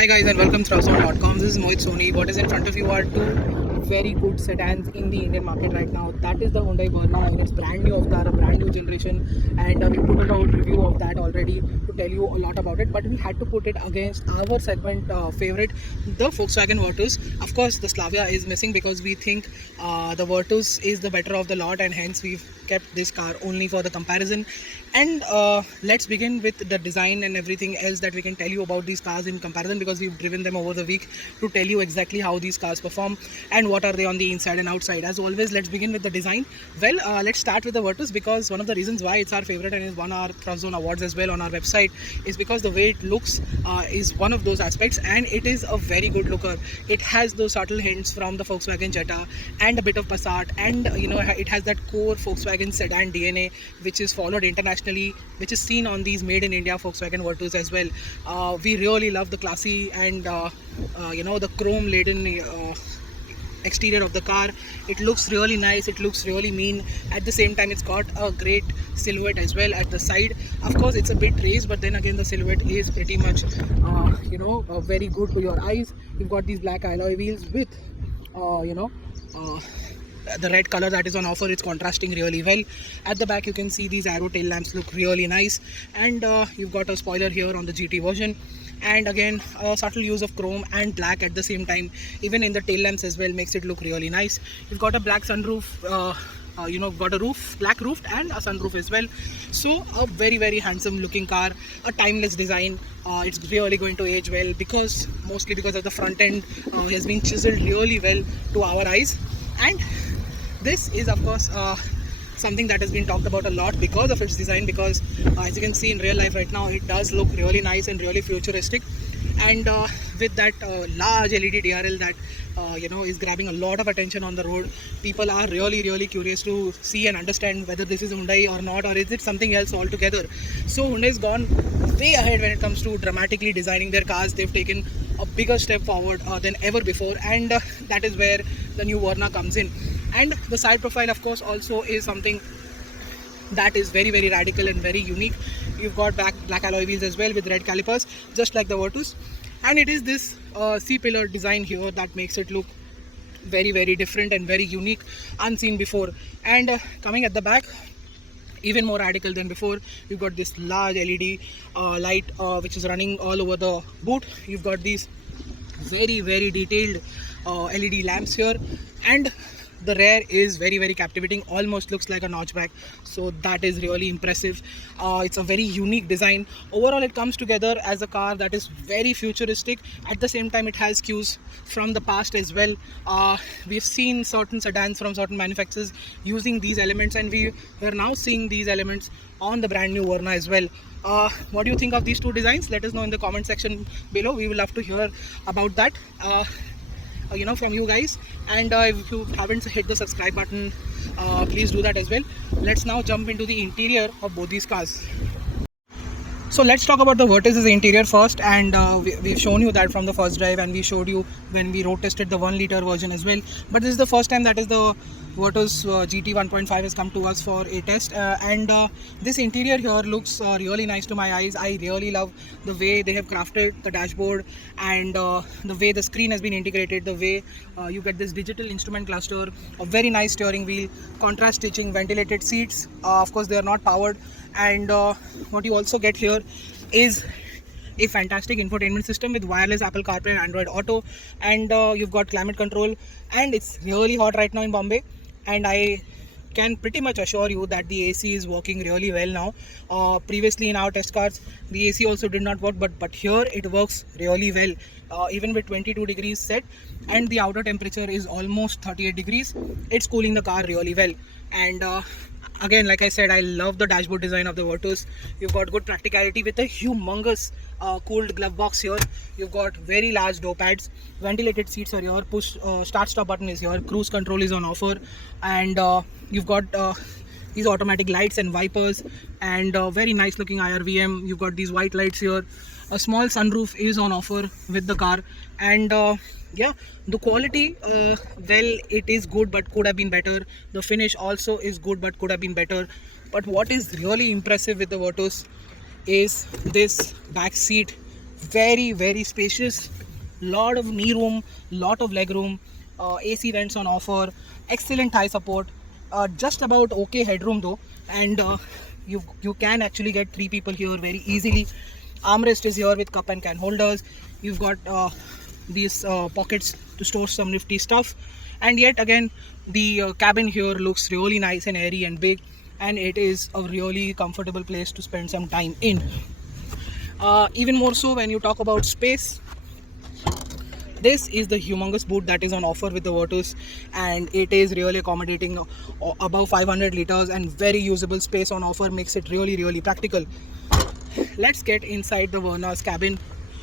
Hi guys and welcome to Ravson.com. This is Mohit Soni. What is in front of you are two very good sedans in the Indian market right now. That is the Hyundai Verna and it's brand new avatar, a brand new generation, and we put out a review of that already to tell you a lot about it. But we had to put it against our segment favorite, the Volkswagen Virtus. Of course, the Slavia is missing because we think the Virtus is the better of the lot, and hence we've kept this car only for the comparison. And let's begin with the design and everything else that we can tell you about these cars in comparison, because we've driven them over the week to tell you exactly how these cars perform and what are they on the inside and outside. As always, let's begin with the design. Well, let's start with the Virtus, because one of the reasons why it's our favorite and is won our Zone awards as well on our website is because the way it looks is one of those aspects, and it is a very good looker. It has those subtle hints from the Volkswagen Jetta and a bit of Passat, and it has that core Volkswagen sedan DNA which is followed internationally, which is seen on these made in India Volkswagen Virtus as well. We really love the classy and the chrome laden exterior of the car. It looks really nice, it looks really mean. At the same time, it's got a great silhouette as well at the side. Of course, it's a bit raised, but then again the silhouette is pretty much very good to your eyes. You've got these black alloy wheels with the red color that is on offer. It's contrasting really well. At the back you can see these arrow tail lamps look really nice, and you've got a spoiler here on the GT version, and again a subtle use of chrome and black at the same time, even in the tail lamps as well, makes it look really nice. You've got a black sunroof, got a roof, black roofed, and a sunroof as well. So a very handsome looking car, a timeless design. It's really going to age well, because mostly because of the front end has been chiseled really well to our eyes. And this is of course something that has been talked about a lot because of its design, because as you can see in real life right now, it does look really nice and really futuristic. And with that large LED DRL that is grabbing a lot of attention on the road, people are really curious to see and understand whether this is Hyundai or not, or is it something else altogether. So Hyundai's gone way ahead when it comes to dramatically designing their cars. They've taken a bigger step forward than ever before, and that is where the new Verna comes in. And the side profile of course also is something that is very radical and very unique. You've got black alloy wheels as well with red calipers, just like the Virtus, and it is this C-pillar design here that makes it look very different and very unique, unseen before. And coming at the back, even more radical than before, you've got this large LED light which is running all over the boot. You've got these very detailed LED lamps here, and the rear is very captivating, almost looks like a notchback, so that is really impressive. It's a very unique design. Overall, it comes together as a car that is very futuristic. At the same time, it has cues from the past as well. We've seen certain sedans from certain manufacturers using these elements, and we are now seeing these elements on the brand new Verna as well. What do you think of these two designs? Let us know in the comment section below. We will love to hear about that from you guys. And if you haven't hit the subscribe button, please do that as well. Let's now jump into the interior of both these cars. So let's talk about the Virtus's interior first, and we've shown you that from the first drive, and we showed you when we road tested the 1 liter version as well. But this is the first time that is the Virtus GT 1.5 has come to us for a test, and this interior here looks really nice to my eyes. I really love the way they have crafted the dashboard, and the way the screen has been integrated, the way you get this digital instrument cluster, a very nice steering wheel, contrast stitching, ventilated seats. Of course they are not powered, and what you also get here is a fantastic infotainment system with wireless Apple CarPlay and Android Auto, and you've got climate control. And it's really hot right now in Bombay, and I can pretty much assure you that the AC is working really well now. Previously in our test cars, the AC also did not work, but here it works really well. Even with 22 degrees set and the outer temperature is almost 38 degrees, it's cooling the car really well. And again, like I said, I love the dashboard design of the Virtus. You've got good practicality with a humongous cooled glove box here. You've got very large door pads, ventilated seats are here, push start stop button is here, cruise control is on offer, and you've got these automatic lights and wipers, and very nice looking IRVM. You've got these white lights here. A small sunroof is on offer with the car, and yeah, the quality, well, it is good but could have been better. The finish also is good but could have been better. But what is really impressive with the Virtus is this back seat very spacious, lot of knee room, lot of leg room, AC vents on offer, excellent thigh support, just about okay headroom though, and you can actually get 3 people here very easily. Armrest is here with cup and can holders. You've got these pockets to store some nifty stuff, and yet again the cabin here looks really nice and airy and big, and it is a really comfortable place to spend some time in. Even more so when you talk about space, this is the humongous boot that is on offer with the Virtus, and it is really accommodating, above 500 liters, and very usable space on offer makes it really practical. Let's get inside the Verna's cabin,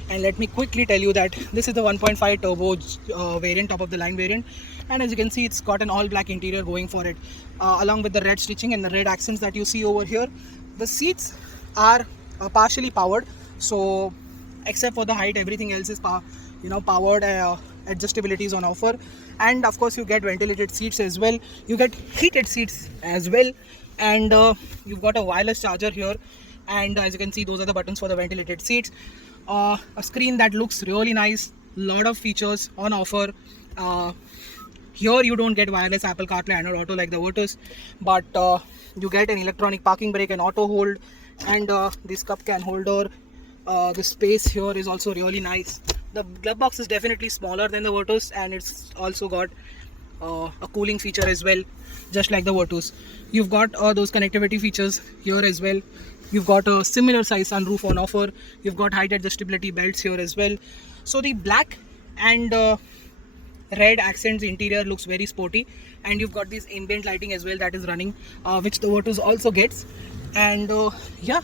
and let me quickly tell you that this is the 1.5 turbo variant, top of the line variant, and as you can see, it's got an all black interior going for it, along with the red stitching and the red accents that you see over here. The seats are partially powered, so except for the height, everything else is powered. Adjustability is on offer, and of course you get ventilated seats as well, you get heated seats as well, and you've got a wireless charger here, and as you can see, those are the buttons for the ventilated seats. A screen that looks really nice, lot of features on offer. Here you don't get wireless Apple CarPlay and Auto like the Virtus, but you get an electronic parking brake and auto hold, and this cup can holder. The space here is also really nice. The glove box is definitely smaller than the Virtus, and it's also got a cooling feature as well, just like the Virtus. You've got those connectivity features here as well. You've got a similar size sunroof on offer. You've got height adjustability belts here as well. So the black and red accents interior looks very sporty, and you've got this ambient lighting as well that is running, which the Virtus also gets. And yeah,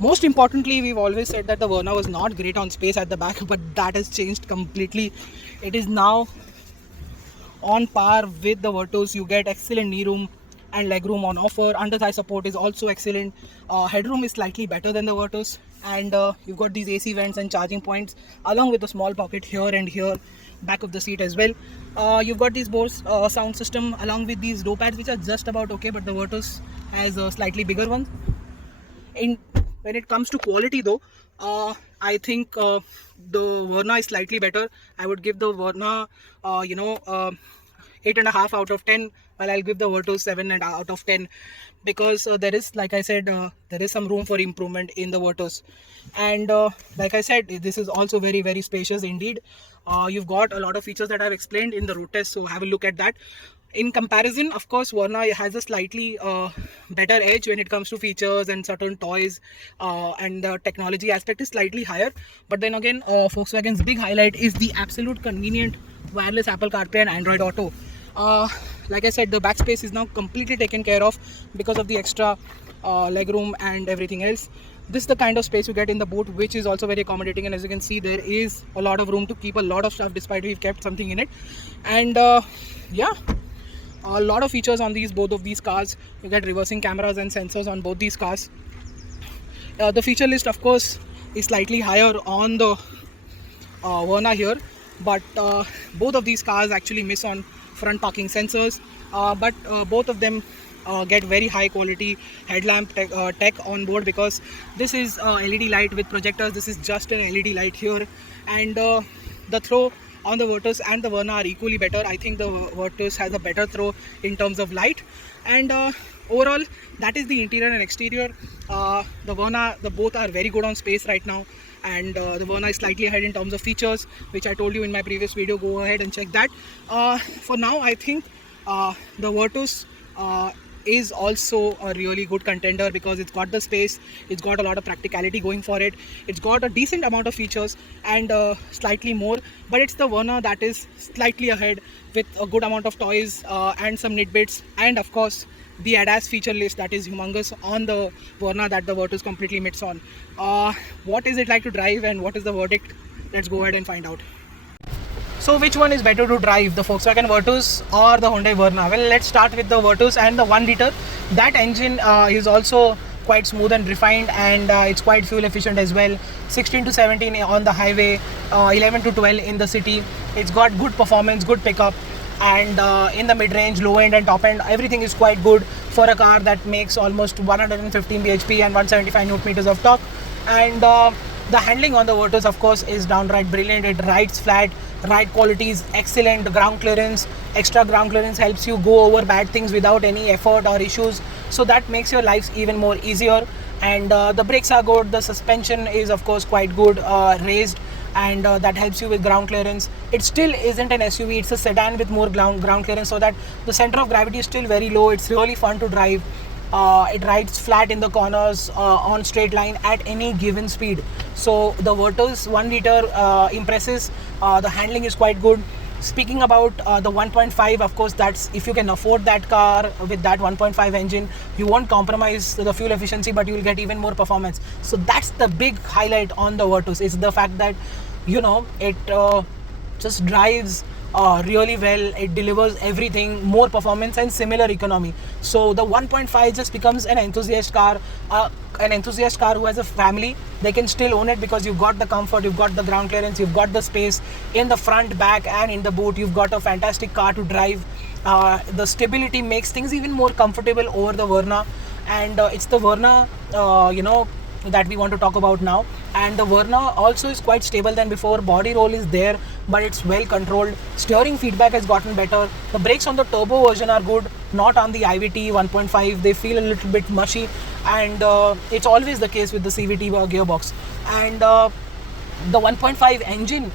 most importantly, we've always said that the Verna was not great on space at the back, but that has changed completely. It is now on par with the Virtus. You get excellent knee room and leg room on offer. Under thigh support is also excellent. Headroom is slightly better than the Virtus, and you've got these AC vents and charging points, along with a small pocket here and here, back of the seat as well. You've got this Bose sound system along with these door pads, which are just about okay, but the Virtus has a slightly bigger one. When it comes to quality though, I think the Verna is slightly better. I would give the Verna 8.5 out of 10, while I'll give the Virtus 7 out of 10, because there is, like I said, there is some room for improvement in the Virtus. And like I said, this is also very spacious indeed. You've got a lot of features that I've explained in the road test, so have a look at that. In comparison, of course, Verna has a slightly better edge when it comes to features and certain toys, and the technology aspect is slightly higher. But then again, Volkswagen's big highlight is the absolute convenient wireless Apple CarPlay and Android Auto. Like I said, the back space is now completely taken care of because of the extra legroom and everything else. This is the kind of space you get in the boot, which is also very accommodating, and as you can see, there is a lot of room to keep a lot of stuff despite we've kept something in it. And yeah, a lot of features on both of these cars. You get reversing cameras and sensors on both these cars. The feature list, of course, is slightly higher on the Verna here, but both of these cars actually miss on front parking sensors, but both of them get very high quality headlamp tech on board, because this is LED light with projectors. This is just an LED light here, and the throw on the Virtus and the Verna are equally better. I think the Virtus has a better throw in terms of light, and overall that is the interior and exterior. The Verna, both are very good on space right now, and the Verna is slightly ahead in terms of features, which I told you in my previous video. Go ahead and check that. For now, I think the Virtus is also a really good contender, because it's got the space, it's got a lot of practicality going for it, it's got a decent amount of features and slightly more, but it's the Verna that is slightly ahead with a good amount of toys and some nitbits, and of course the ADAS feature list that is humongous on the Verna that the Virtus completely missed on. What is it like to drive, and what is the verdict? Let's go ahead and find out. So which one is better to drive, the Volkswagen Virtus or the Hyundai Verna? Well, let's start with the Virtus and the 1 liter. That engine is also quite smooth and refined, and it's quite fuel efficient as well. 16 to 17 on the highway, 11 to 12 in the city. It's got good performance, good pickup, and in the mid-range, low end and top end, everything is quite good for a car that makes almost 115 bhp and 175 Nm of torque. And The handling on the Virtus, of course, is downright brilliant. It rides flat, ride quality is excellent, ground clearance, extra ground clearance helps you go over bad things without any effort or issues. So that makes your lives even more easier. And the brakes are good. The suspension is, of course, quite good, raised, and that helps you with ground clearance. It still isn't an SUV, it's a sedan with more ground clearance, so that the center of gravity is still very low. It's really fun to drive. It rides flat in the corners, on straight line at any given speed. So the Virtus 1 liter impresses. The handling is quite good. Speaking about the 1.5, of course, that's if you can afford that car with that 1.5 engine, you won't compromise the fuel efficiency, but you will get even more performance. So that's the big highlight on the Virtus, is the fact that it just drives really well. It delivers everything, more performance and similar economy. So the 1.5 just becomes an enthusiast car. An enthusiast car who has a family, they can still own it, because you've got the comfort, you've got the ground clearance, you've got the space in the front, back and in the boot. You've got a fantastic car to drive. The stability makes things even more comfortable over the Verna, and it's the Verna that we want to talk about now. And the Verna also is quite stable than before. Body roll is there, but it's well controlled. Steering feedback has gotten better. The brakes on the turbo version are good, not on the IVT 1.5. They feel a little bit mushy, and it's always the case with the CVT gearbox. And the 1.5 engine,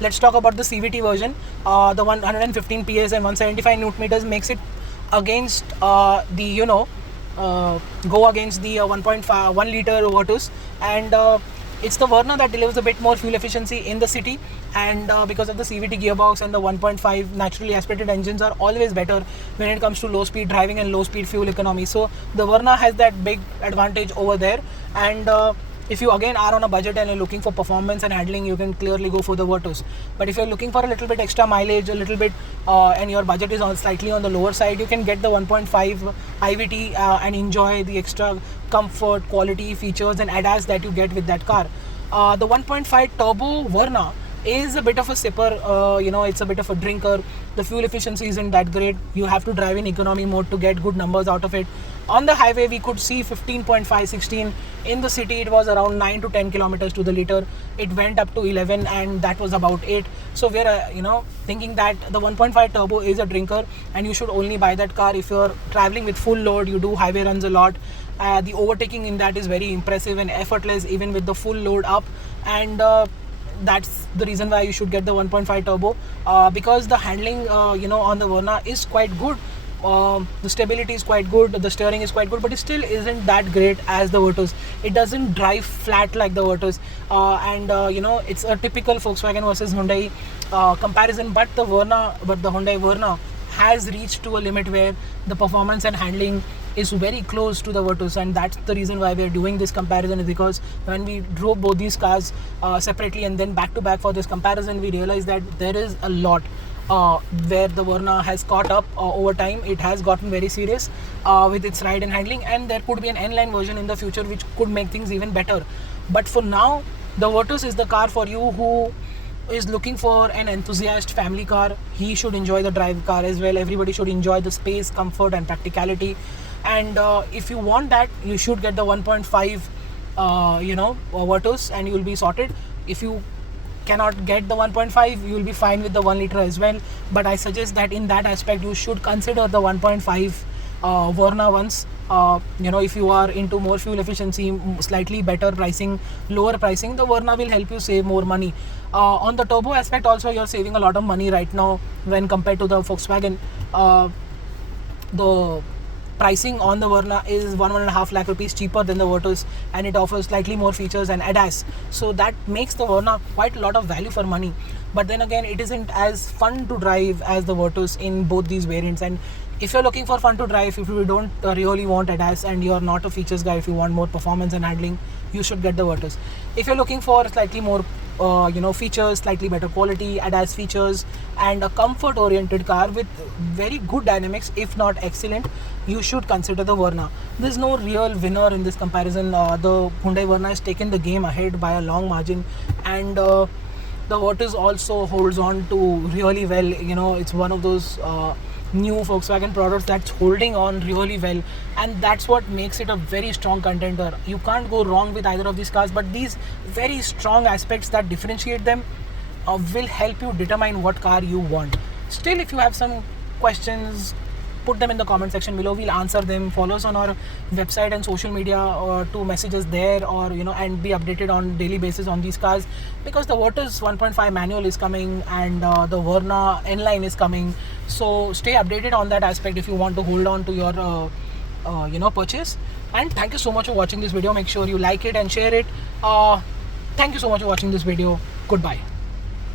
let's talk about the CVT version. The 115 PS and 175 Newton meters makes it against go against the 1.5 1 liter Virtus, and it's the Verna that delivers a bit more fuel efficiency in the city. And because of the CVT gearbox and the 1.5, naturally aspirated engines are always better when it comes to low speed driving and low speed fuel economy. So the Verna has that big advantage over there. And if you again are on a budget and you're looking for performance and handling, you can clearly go for the Virtus. But if you're looking for a little bit extra mileage, a little bit, and your budget is slightly on the lower side, you can get the 1.5 IVT and enjoy the extra comfort, quality, features and ADAS that you get with that car. The 1.5 turbo Verna is a bit of a sipper, it's a bit of a drinker. The fuel efficiency isn't that great. You have to drive in economy mode to get good numbers out of it. On the highway, we could see 15.5, 16. In the city, it was around 9 to 10 kilometers to the liter. It went up to 11, and that was about 8. So we're, thinking that the 1.5 turbo is a drinker, and you should only buy that car if you're traveling with full load, you do highway runs a lot. The overtaking in that is very impressive and effortless, even with the full load up. And that's the reason why you should get the 1.5 turbo, because the handling on the Verna is quite good. The stability is quite good, the steering is quite good, but it still isn't that great as the Virtus. It doesn't drive flat like the Virtus, and it's a typical Volkswagen versus Hyundai comparison. But the Hyundai Verna has reached to a limit where the performance and handling is very close to the Virtus, and that's the reason why we're doing this comparison, is because when we drove both these cars separately and then back to back for this comparison, we realized that there is a lot where the Verna has caught up over time. It has gotten very serious with its ride and handling, and there could be an N-line version in the future which could make things even better. But for now, the Virtus is the car for you who is looking for an enthusiast family car. He should enjoy the drive car as well. Everybody should enjoy the space, comfort and practicality. And if you want that, you should get the 1.5 Virtus, and you will be sorted. If you cannot get the 1.5, you will be fine with the 1 liter as well. But I suggest that in that aspect, you should consider the 1.5 Verna once. If you are into more fuel efficiency, slightly better pricing, lower pricing, the Verna will help you save more money. On the turbo aspect also, you're saving a lot of money right now when compared to the Volkswagen. The pricing on the Verna is 1.5 lakh rupees cheaper than the Virtus, and it offers slightly more features and ADAS. So that makes the Verna quite a lot of value for money. But then again, it isn't as fun to drive as the Virtus in both these variants. And if you're looking for fun to drive, if you don't really want ADAS and you're not a features guy, if you want more performance and handling, you should get the Virtus. If you're looking for slightly more features, slightly better quality, ADAS features, and a comfort oriented car with very good dynamics, if not excellent, you should consider the Verna. There's no real winner in this comparison. The Hyundai Verna has taken the game ahead by a long margin, and the Virtus also holds on to really well. It's one of those new Volkswagen products that's holding on really well, and that's what makes it a very strong contender. You can't go wrong with either of these cars, but these very strong aspects that differentiate them will help you determine what car you want. Still, if you have some questions, put them in the comment section below. We'll answer them. Follow us on our website and social media, or to message us there, or and be updated on daily basis on these cars, because the Virtus 1.5 manual is coming, and the Verna N line is coming. So stay updated on that aspect if you want to hold on to your purchase. And thank you so much for watching this video. Make sure you like it and share it. Thank you so much for watching this video. Goodbye.